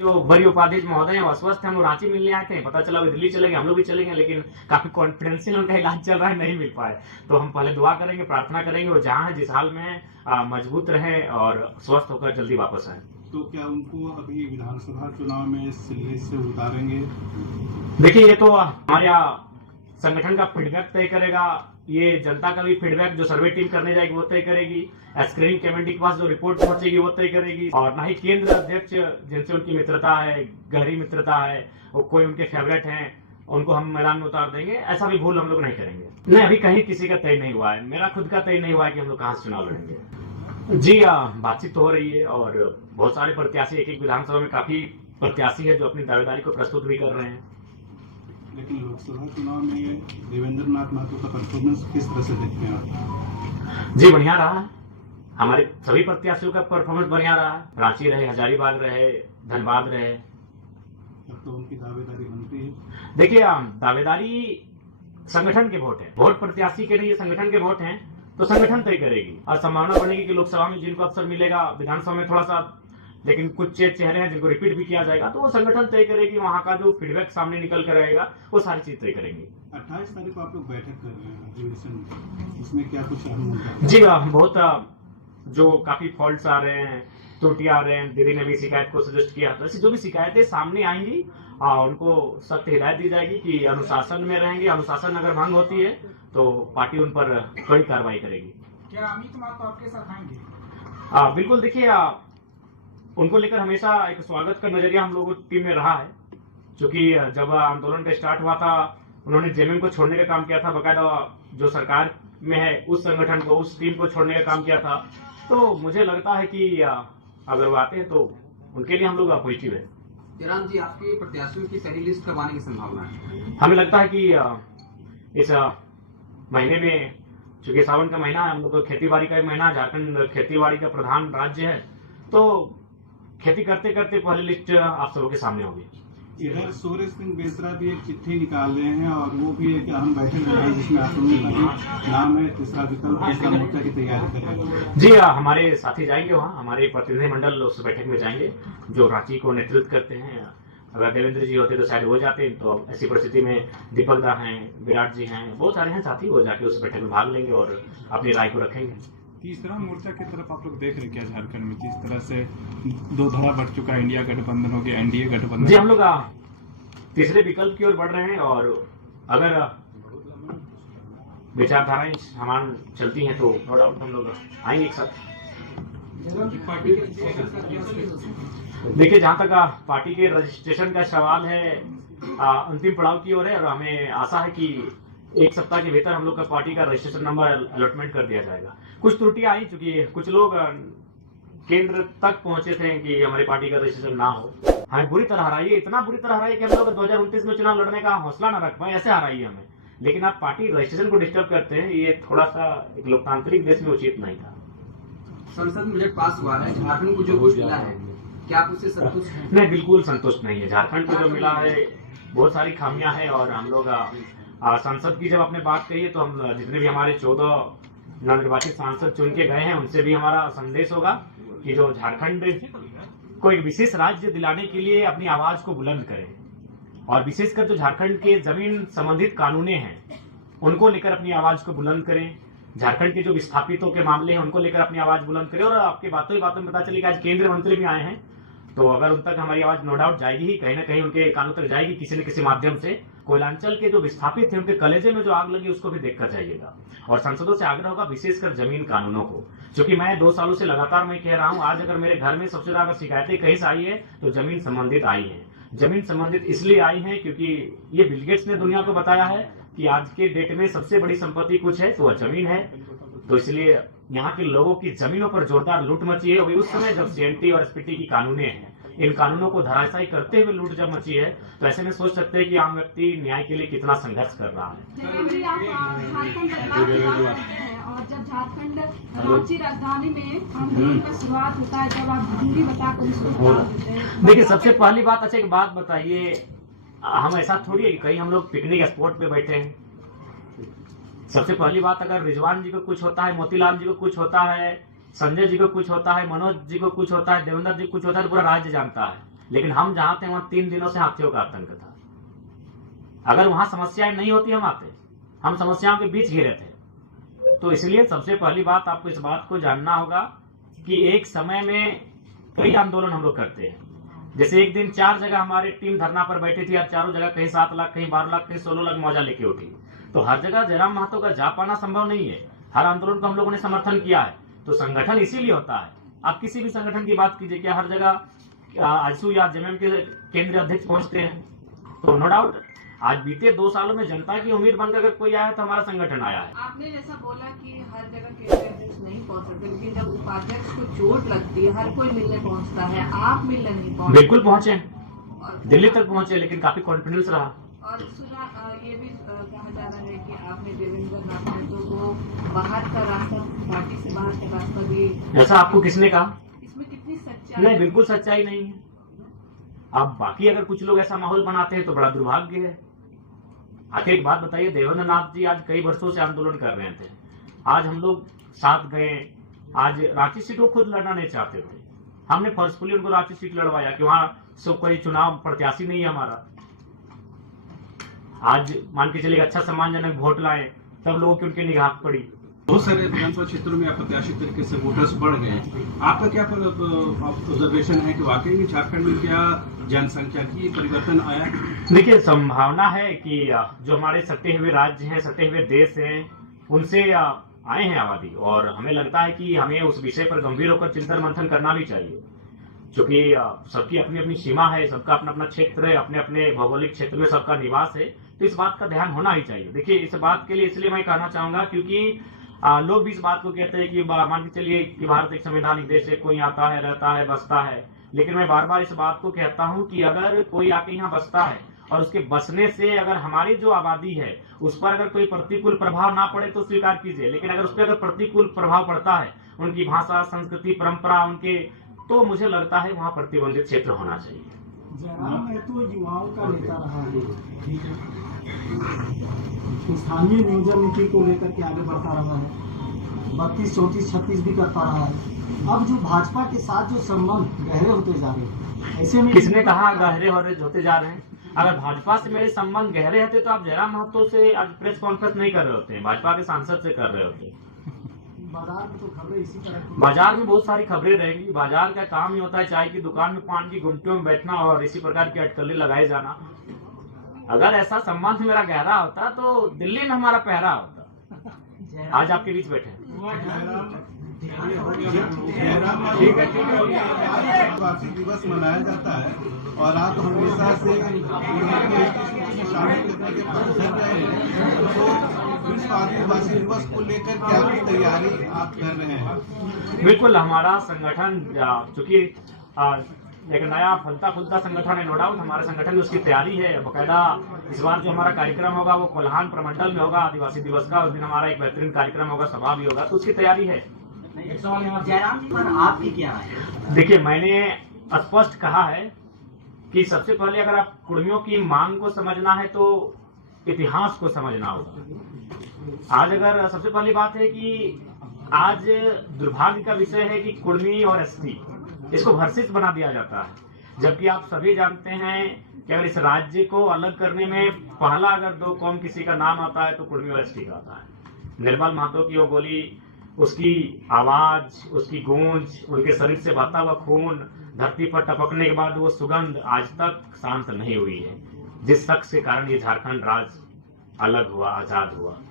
जो बड़ी उपाध्यक्ष महोदय हैं वो अस्वस्थ हैं, वो रांची मिलने आए थे, पता चला वो दिल्ली चले गए, हम लोग भी चले गए, लेकिन काफी कॉन्फिडेंशियल उनका इलाज चल रहा है, नहीं मिल पाए। तो हम पहले दुआ करेंगे, प्रार्थना करेंगे वो जहाँ है जिस हाल में है मजबूत रहे और स्वस्थ होकर जल्दी वापस आए। तो क्या उनको अभी विधानसभा चुनाव में सिले से उतारेंगे? देखिए, ये तो हमारे यहाँ संगठन का फीडबैक तय करेगा, ये जनता का भी फीडबैक जो सर्वे टीम करने जाएगी वो तय करेगी, स्क्रीनिंग कमेटी के पास जो रिपोर्ट पहुंचेगी वो तय करेगी, और ना ही केंद्र अध्यक्ष जिनसे उनकी मित्रता है, गहरी मित्रता है, वो कोई उनके फेवरेट हैं, उनको हम मैदान में उतार देंगे, ऐसा भी भूल हम लोग नहीं करेंगे। नहीं, अभी कहीं किसी का तय नहीं हुआ है, मेरा खुद का तय नहीं हुआ है कि हम लोग कहाँ से चुनाव लड़ेंगे। जी बातचीत तो हो रही है और बहुत सारे प्रत्याशी, एक विधानसभा में काफी प्रत्याशी है जो अपनी दावेदारी को प्रस्तुत भी कर रहे हैं। लेकिन लोकसभा चुनाव में देवेंद्र नाथ महतो का परफॉर्मेंस किस तरह से देखते हैं आप? जी बढ़िया रहा है, हमारे सभी प्रत्याशियों का परफॉर्मेंस बढ़िया रहा है, रांची रहे, हजारीबाग रहे, धनबाद रहे। अब तो उनकी दावेदारी बनती है। देखिए, दावेदारी संगठन के वोट है, वोट प्रत्याशी के नहीं, ये संगठन के वोट हैं, तो संगठन तय करेगी और संभावना बनेगी कि लोकसभा में जिनको अवसर मिलेगा, विधानसभा में थोड़ा सा, लेकिन कुछ चेहरे हैं जिनको रिपीट भी किया जाएगा, तो वो संगठन तय करेगी, वहां का जो फीडबैक सामने निकल कर रहेगा वो सारी चीज तय करेंगे। 28 तारीख को आप लोग बैठक कर रहे हैं अधिवेशन, इसमें क्या कुछ अहम मुद्दा है? जी बहुत जो काफी फॉल्ट्स आ रहे हैं, त्रुटियां आ रहे हैं, दीदी ने भी शिकायत को सजेस्ट किया, तो ऐसी जो भी शिकायतें सामने आएंगी उनको सख्त हिदायत दी जाएगी कि अनुशासन में रहेंगे, अनुशासन अगर भंग होती है तो पार्टी उन पर कड़ी कार्रवाई करेगी। क्या अमित माथुर आपके साथ आएंगे? बिल्कुल, देखिए उनको लेकर हमेशा एक स्वागत का नजरिया हम लोगों की टीम में रहा है, क्योंकि जब आंदोलन का स्टार्ट हुआ था उन्होंने जेएमएम को छोड़ने का काम किया था, बकायदा जो सरकार में है उस संगठन को, उस टीम को छोड़ने का काम किया था, तो मुझे लगता है कि अगर वो आते हैं तो उनके लिए हम लोग पॉजिटिव है। जयराम जी, आपके प्रत्याशियों की पहली लिस्ट कब आने की संभावना है? हमें लगता है कि इस महीने में, चूंकि सावन का महीना है, हम लोग को खेती बाड़ी का महीना, झारखंड खेती बाड़ी का प्रधान राज्य है, तो खेती करते करते पहली लिस्ट आप सबों के सामने होगी। इधर सूर्य सिंह बेसरा भी एक चिट्ठी निकाल रहे हैं और वो भी एक अहम बैठक है जिसमें आप लोगों का भी नाम है, तीसरा विकल्प, तीसरा मोर्चा की तैयारी कर रहे हैं। जी हमारे साथी जाएंगे वहाँ, हमारे प्रतिनिधिमंडल उस बैठक में जाएंगे जो रांची को नेतृत्व करते हैं। अगर देवेंद्र जी होते तो शायद हो जाते, तो ऐसी परिस्थिति में दीपक दा हैं, विराट जी हैं, बहुत सारे हैं साथी, वो जाके उस बैठक में भाग लेंगे और अपनी राय को रखेंगे। तीसरा मोर्चा की तरफ आप लोग देख रहे क्या झारखंड में? जिस तरह से दो धड़ा बढ़ चुका है, इंडिया गठबंधन हो गया, एनडीए गठबंधन। जी हम लोग तीसरे विकल्प की ओर बढ़ रहे हैं और अगर विचारधाराएं समान चलती हैं तो नो डाउट हम लोग आएंगे एक साथ। देखिए, जहां तक पार्टी के रजिस्ट्रेशन का सवाल है, अंतिम पड़ाव की ओर है और हमें आशा है कि एक सप्ताह के भीतर हम लोग का पार्टी का रजिस्ट्रेशन नंबर अलॉटमेंट कर दिया जाएगा। कुछ त्रुटियां आई, चूंकि कुछ लोग केंद्र तक पहुंचे थे कि हमारी पार्टी का रजिस्ट्रेशन ना हो, हमें बुरी तरह हराई है, इतना बुरी तरह हराई है कि हम लोग 2029 में चुनाव लड़ने का हौसला न रख पाए, ऐसे हराई है हमें। लेकिन आप पार्टी रजिस्ट्रेशन को डिस्टर्ब करते हैं, ये थोड़ा सा एक लोकतांत्रिक देश में उचित नहीं था। संसद बजट पास हुआ है, झारखंड को जो कुछ मिला है, क्या आप उससे संतुष्ट हैं? नहीं, बिल्कुल संतुष्ट नहीं है। झारखंड को जो मिला है बहुत सारी खामियां हैं और हम लोग संसद की जब आपने बात कही है तो हम जितने भी हमारे 14 नवनिर्वाचित सांसद चुन के गए हैं उनसे भी हमारा संदेश होगा कि जो झारखंड को एक विशेष राज्य दिलाने के लिए अपनी आवाज को बुलंद करें और विशेषकर जो झारखंड के जमीन संबंधित कानूने हैं उनको लेकर अपनी आवाज को बुलंद करें। झारखंड के जो विस्थापितों के मामले हैं उनको लेकर अपनी आवाज बुलंद करें। और आपके बातों ही बातों में पता चली कि आज केंद्रीय मंत्री भी आए हैं, तो अगर उन तक हमारी आवाज नो डाउट जाएगी ही, कहीं ना कहीं उनके कानों तक जाएगी किसी न किसी माध्यम से। कोयलांचल के जो विस्थापित थे उनके कलेजे में जो आग लगी उसको भी देखकर जाइएगा। और सांसदों से आग्रह होगा विशेषकर जमीन कानूनों को, क्योंकि मैं 2 सालों से लगातार मैं कह रहा हूं, आज अगर मेरे घर में सबसे ज्यादा शिकायतें कहीं से आई है तो जमीन संबंधित आई है। जमीन संबंधित इसलिए आई है क्योंकि ये बिल गेट्स ने दुनिया को बताया है कि आज के डेट में सबसे बड़ी संपत्ति कुछ है तो वह जमीन है। तो इसलिए यहाँ के लोगों की जमीनों पर जोरदार लूट मची है। अभी उस समय जब सीएनटी और एसपीटी की कानूनें हैं, इन कानूनों को धराशायी करते हुए लूट जब मची है, तो ऐसे में सोच सकते हैं कि आम व्यक्ति न्याय के लिए कितना संघर्ष कर रहा है। और जब झारखंड रांची राजधानी में आंदोलन का शुरुआत होता है, जब आप दूरी बताकर उसको देखिए, सबसे पहली बात, अच्छा एक बात बताइए, हम ऐसा थोड़ी है कि कहीं हम लोग पिकनिक स्पॉट पे बैठे हैं। सबसे पहली बात, अगर रिजवान जी को कुछ होता है, मोतीलाल जी को कुछ होता है, संजय जी को कुछ होता है, मनोज जी को कुछ होता है, देवेंद्र जी को कुछ होता है, तो पूरा राज्य जानता है। लेकिन हम जहां थे वहां 3 दिनों से हाथियों का आतंक था। अगर वहां समस्याएं नहीं होती हम आते, हम समस्याओं के बीच घिरे थे। तो इसलिए सबसे पहली बात आपको इस बात को जानना होगा कि एक समय में कई आंदोलन हम लोग करते हैं। जैसे एक दिन 4 जगह हमारी टीम धरना पर बैठी थी और चारों जगह कहीं 7 लाख, कहीं 12 लाख, कहीं 16 लाख मौजा लेके उठी। तो हर जगह जयराम महतो का जा पाना संभव नहीं है। हर आंदोलन को हम लोगों ने समर्थन किया है। तो संगठन इसीलिए होता है। आप किसी भी संगठन की बात कीजिए, क्या हर जगह आजसू या जेएमएम के केंद्रीय अध्यक्ष पहुंचते हैं? तो नो डाउट आज बीते 2 सालों में जनता की उम्मीद बनकर अगर कोई आया तो हमारा संगठन आया है। आपने जैसा बोला कि हर जगह केंद्रीय अध्यक्ष नहीं पहुंच सकते, लेकिन जब उपाध्यक्ष को चोट लगती है हर कोई मिलने पहुंचता है, आप मिलने नहीं पहुंचे। बिल्कुल पहुंचे, दिल्ली तक पहुंचे, लेकिन काफी कॉन्फिडेंस रहा। और सुना ये भी कहा जा रहा है कि आपने देवेंद्र नाथ महतो को बाहर का रास्ता, पार्टी से बाहर का रास्ता भी। ऐसा आपको किसने कहा? इसमें कितनी सच्चाई? नहीं, बिल्कुल सच्चाई नहीं है। अब बाकी अगर कुछ लोग ऐसा माहौल बनाते हैं तो बड़ा दुर्भाग्य है। आखिर एक बात बताइए, देवेंद्र नाथ जी आज कई वर्षों से आंदोलन कर रहे थे। आज हम लोग साथ गए। आज रांची सीट को खुद लड़ना नहीं चाहते थे, हमने फोर्सफुली उनको रांची सीट लड़वाया कि वहां सब कोई चुनाव प्रत्याशी नहीं है हमारा। आज मान के चलिए अच्छा सम्मानजनक वोट लाए, तब लोगों की उनकी निगाह पड़ी। बहुत सारे विधानसभा क्षेत्रों में अप्रत्याशित तरीके से वोटर्स बढ़ गए हैं। आपका क्या ऑब्जर्वेशन है कि वाकई में झारखंड में क्या जनसंख्या की परिवर्तन आया? देखिए, संभावना है कि जो हमारे सटे हुए राज्य हैं, सटे हुए देश हैं, उनसे आए हैं आबादी, और हमें लगता है कि हमें उस विषय पर गंभीर होकर चिंतन मंथन करना भी चाहिए। क्योंकि सबकी अपनी अपनी सीमा है, सबका अपना अपना क्षेत्र है, अपने अपने भौगोलिक क्षेत्र में सबका निवास है। तो इस बात का ध्यान होना ही चाहिए। देखिए, इस बात के लिए इसलिए मैं कहना चाहूंगा क्योंकि लोग भी इस बात को कहते हैं कि मान के चलिए कि भारत एक संवैधानिक देश है, कोई आता है, रहता है, बसता है। लेकिन मैं बार बार इस बात को कहता हूं कि अगर कोई आके यहाँ बसता है और उसके बसने से अगर हमारी जो आबादी है उस पर अगर कोई प्रतिकूल प्रभाव ना पड़े तो स्वीकार कीजिए, लेकिन अगर उस पर अगर प्रतिकूल प्रभाव पड़ता है, उनकी भाषा, संस्कृति, परंपरा, उनके, तो मुझे लगता है वहाँ प्रतिबंधित क्षेत्र होना चाहिए। जयराम महतो युवाओं का नेता रहा है, स्थानीय नियोजन नीति को लेकर के आगे बढ़ता रहा है, 32, 34, 36 भी करता रहा है। अब जो भाजपा के साथ जो संबंध गहरे होते जा रहे हैं, ऐसे में किसने कहा गहरे होते जा रहे हैं? अगर भाजपा से मेरे संबंध गहरे होते तो आप जयराम महतो से आज प्रेस कॉन्फ्रेंस नहीं कर रहे होते, भाजपा के सांसद से कर रहे होते। बाजार में तो खबरें इसी तरह की। बाजार में बहुत सारी खबरें रहेंगी। बाजार का काम ही होता है चाय की दुकान में पान की गुमटियों में बैठना और इसी प्रकार की अटकलें लगाए जाना। अगर ऐसा संबंध मेरा गहरा होता तो दिल्ली में हमारा पहरा होता। आज आपके बीच बैठे हैं। आदिवासी दिवस मनाया जाता है और आप हमेशा से शामिल करने के प्रयास कर रहे हैं। तो विश्व आदिवासी दिवस को लेकर क्या तैयारी आप कर रहे हैं? बिल्कुल, हमारा संगठन चूंकि एक नया फलता फूलता संगठन है, नो डाउट हमारे संगठन में उसकी तैयारी है। बकायदा इस बार जो हमारा कार्यक्रम होगा वो कोल्हान प्रमंडल में होगा आदिवासी दिवस का। उस दिन हमारा एक बेहतरीन कार्यक्रम होगा, सभा भी होगा, तो उसकी तैयारी है। जयराम जी पर आपकी क्या है? देखिए, मैंने स्पष्ट कहा है कि सबसे पहले अगर आप कुर्मियों की मांग को समझना है तो इतिहास को समझना होगा। आज अगर सबसे पहली बात है कि आज दुर्भाग्य का विषय है कि कुर्मी और एसटी इसको भर्सित बना दिया जाता है, जबकि आप सभी जानते हैं कि अगर इस राज्य को अलग करने में पहला अगर 2 कौम किसी का नाम आता है तो कुर्मी और एसटी का आता है। निर्मल महतो की वो बोली, उसकी आवाज, उसकी गूंज, उनके शरीर से बहता हुआ खून, धरती पर टपकने के बाद वो सुगंध आज तक शांत नहीं हुई है, जिस शख्स के कारण ये झारखंड राज्य अलग हुआ, आजाद हुआ।